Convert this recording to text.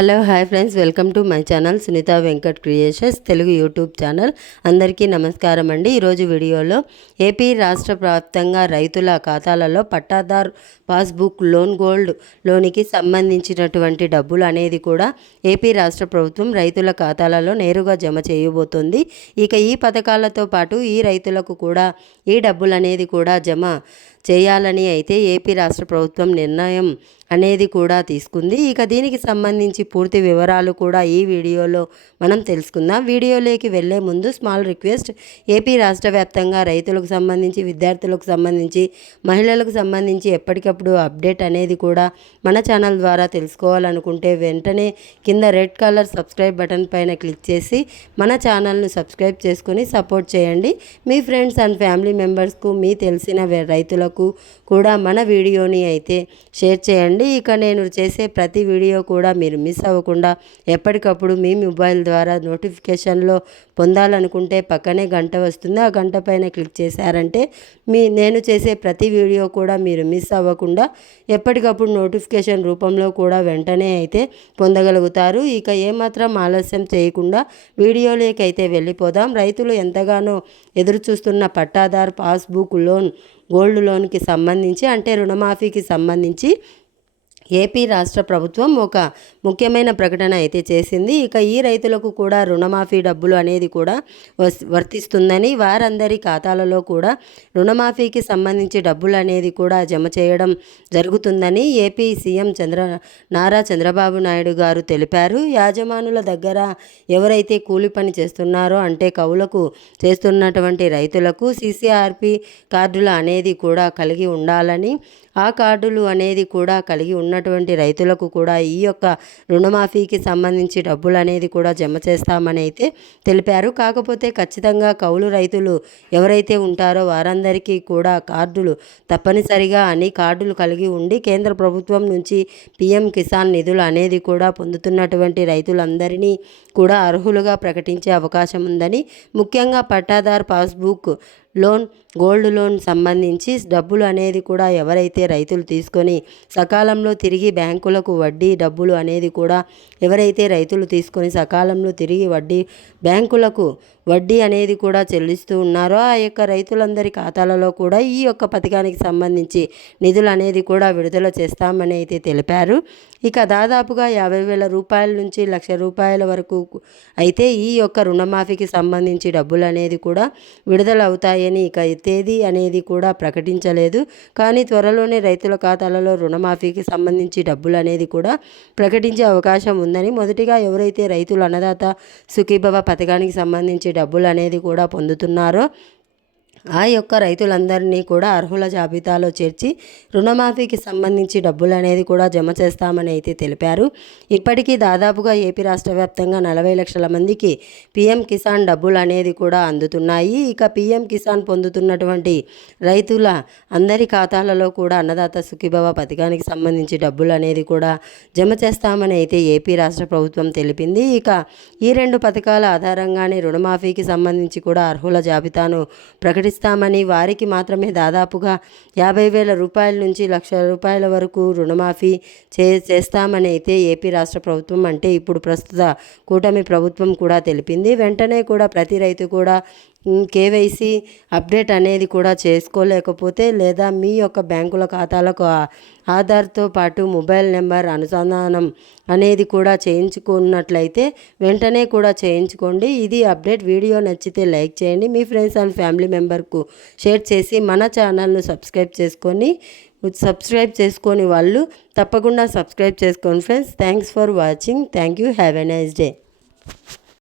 Hello hi friends, welcome to my channel Sunitha Venkat creations Telugu YouTube channel. అందరికీ నమస్కారం అండి. ఈరోజు వీడియోలో ఏపీ రాష్ట్ర వ్యాప్తంగా రైతుల ఖాతాలలో పట్టాదార్ పాస్బుక్ లోన్ గోల్డ్ లోనికి సంబంధించినటువంటి డబ్బులు అనేది కూడా ఏపీ రాష్ట్ర ప్రభుత్వం రైతుల ఖాతాలలో నేరుగా జమ చేయబోతోంది. ఇక ఈ పథకాలతో పాటు ఈ రైతులకు కూడా ఈ డబ్బులు అనేది కూడా జమ చేయాలని అయితే ఏపీ రాష్ట్ర ప్రభుత్వం నిర్ణయం అనేది కూడా తీసుకుంది. ఇక దీనికి సంబంధించి పూర్తి వివరాలు కూడా ఈ వీడియోలో మనం తెలుసుకుందాం. వీడియోలోకి వెళ్ళే ముందు స్మాల్ రిక్వెస్ట్, ఏపీ రాష్ట్ర వ్యాప్తంగా రైతులకు సంబంధించి, విద్యార్థులకు సంబంధించి, మహిళలకు సంబంధించి ఎప్పటికప్పుడు అప్డేట్ అనేది కూడా మన ఛానల్ ద్వారా తెలుసుకోవాలనుకుంటే వెంటనే కింద రెడ్ కలర్ సబ్స్క్రైబ్ బటన్ పైన క్లిక్ చేసి మన ఛానల్ను సబ్స్క్రైబ్ చేసుకొని సపోర్ట్ చేయండి. మీ ఫ్రెండ్స్ అండ్ ఫ్యామిలీ మెంబర్స్కు, మీ తెలిసిన రైతులకు కూడా మన వీడియోని అయితే షేర్ చేయండి. ఇక నేను చేసే ప్రతి వీడియో కూడా మీరు మిస్ అవ్వకుండా ఎప్పటికప్పుడు మీ మొబైల్ ద్వారా నోటిఫికేషన్లో పొందాలనుకుంటే పక్కనే గంట వస్తుంది. ఆ గంట పైన క్లిక్ చేశారంటే నేను చేసే ప్రతి వీడియో కూడా మీరు మిస్ అవ్వకుండా ఎప్పటికప్పుడు నోటిఫికేషన్ రూపంలో కూడా వెంటనే అయితే పొందగలుగుతారు. ఇక ఏమాత్రం ఆలస్యం చేయకుండా వీడియోలోకి అయితే వెళ్ళిపోదాం. రైతులు ఎంతగానో ఎదురు చూస్తున్న పట్టాదార్ పాస్బుక్ లోన్ గోల్డ్ లోన్కి సంబంధించి, అంటే రుణమాఫీకి సంబంధించి ఏపీ రాష్ట్ర ప్రభుత్వం ఒక ముఖ్యమైన ప్రకటన అయితే చేసింది. ఇక ఈ రైతులకు కూడా రుణమాఫీ డబ్బులు అనేది కూడా వర్తిస్తుందని, వారందరి ఖాతాలలో కూడా రుణమాఫీకి సంబంధించి డబ్బులు అనేది కూడా జమ చేయడం జరుగుతుందని ఏపీ సీఎం నారా చంద్రబాబు నాయుడు గారు తెలిపారు. యాజమానుల దగ్గర ఎవరైతే కూలి పని చేస్తున్నారో, అంటే కౌలకు చేస్తున్నటువంటి రైతులకు సీసీఆర్పీ కార్డులు అనేది కూడా కలిగి ఉండాలని, ఆ కార్డులు అనేది కూడా కలిగి ఉన్నటువంటి రైతులకు కూడా ఈ యొక్క రుణమాఫీకి సంబంధించి డబ్బులు అనేది కూడా జమ చేస్తామని అయితే తెలిపారు. కాకపోతే ఖచ్చితంగా కౌలు రైతులు ఎవరైతే ఉంటారో వారందరికీ కూడా కార్డులు తప్పనిసరిగా అని కార్డులు కలిగి ఉండి కేంద్ర ప్రభుత్వం నుంచి పీఎం కిసాన్ నిధులు అనేది కూడా పొందుతున్నటువంటి రైతులందరినీ కూడా అర్హులుగా ప్రకటించే అవకాశం ఉందని, ముఖ్యంగా pattadar passbook loan gold loan సంబంధించి డబ్బులు అనేది కూడా ఎవరైతే రైతులు తీసుకొని సకాలంలో తిరిగి బ్యాంకులకు వడ్డీ డబ్బులు అనేది కూడా ఎవరైతే రైతులు తీసుకొని సకాలంలో తిరిగి బ్యాంకులకు వడ్డీ అనేది కూడా చెల్లిస్తూ ఉన్నారో ఆ యొక్క రైతులందరి ఖాతాలలో కూడా ఈ యొక్క పథకానికి సంబంధించి నిధులు అనేది కూడా విడుదల చేస్తామని అయితే తెలిపారు. ఇక దాదాపుగా 50,000 రూపాయల నుంచి 1,00,000 రూపాయల వరకు అయితే ఈ యొక్క రుణమాఫీకి సంబంధించి డబ్బులు అనేది కూడా విడుదల అవుతాయని, ఇక తేదీ అనేది కూడా ప్రకటించలేదు. కానీ త్వరలోనే రైతుల ఖాతాలలో రుణమాఫీకి సంబంధించి డబ్బులు అనేది కూడా ప్రకటించే అవకాశం ఉందని, మొదటిగా ఎవరైతే రైతులు అన్నదాత సుఖీభవ పథకానికి సంబంధించి డబ్బులు అనేది కూడా పొందుతున్నారో ఆ యొక్క రైతులందరినీ కూడా అర్హుల జాబితాలో చేర్చి రుణమాఫీకి సంబంధించి డబ్బులు అనేది కూడా జమ చేస్తామని అయితే తెలిపారు. ఇప్పటికీ దాదాపుగా ఏపీ రాష్ట్ర వ్యాప్తంగా 40 లక్షల మందికి పీఎం కిసాన్ డబ్బులు అనేది కూడా అందుతున్నాయి. ఇక పీఎం కిసాన్ పొందుతున్నటువంటి రైతుల అందరి ఖాతాలలో కూడా అన్నదాత సుఖీభవ పథకానికి సంబంధించి డబ్బులు అనేది కూడా జమ చేస్తామని అయితే ఏపీ రాష్ట్ర ప్రభుత్వం తెలిపింది. ఇక ఈ 2 పథకాల ఆధారంగానే రుణమాఫీకి సంబంధించి కూడా అర్హుల జాబితాను ప్రకటిస్తామని, వారికి మాత్రమే దాదాపుగా 50,000 రూపాయల నుంచి 1,00,000 రూపాయల వరకు రుణమాఫీ చేస్తామని అయితే ఏపీ రాష్ట్ర ప్రభుత్వం, అంటే ఇప్పుడు ప్రస్తుత కూటమి ప్రభుత్వం కూడా తెలిపింది. వెంటనే కూడా ప్రతి రైతు కూడా కేవైసీ అప్డేట్ అనేది కూడా చేసుకోలేకపోతే, లేదా మీ యొక్క బ్యాంకుల ఖాతాలకు ఆధార్తో పాటు మొబైల్ నెంబర్ అనుసంధానం అనేది కూడా చేయించుకున్నట్లయితే వెంటనే కూడా చేయించుకోండి. ఇది అప్డేట్. వీడియో నచ్చితే లైక్ చేయండి, మీ ఫ్రెండ్స్ అండ్ ఫ్యామిలీ మెంబర్కు షేర్ చేసి మన ఛానల్ను సబ్స్క్రైబ్ చేసుకొని వాళ్ళు తప్పకుండా సబ్స్క్రైబ్ చేసుకోండి friends. Thanks for watching. Thank you. Have a nice day.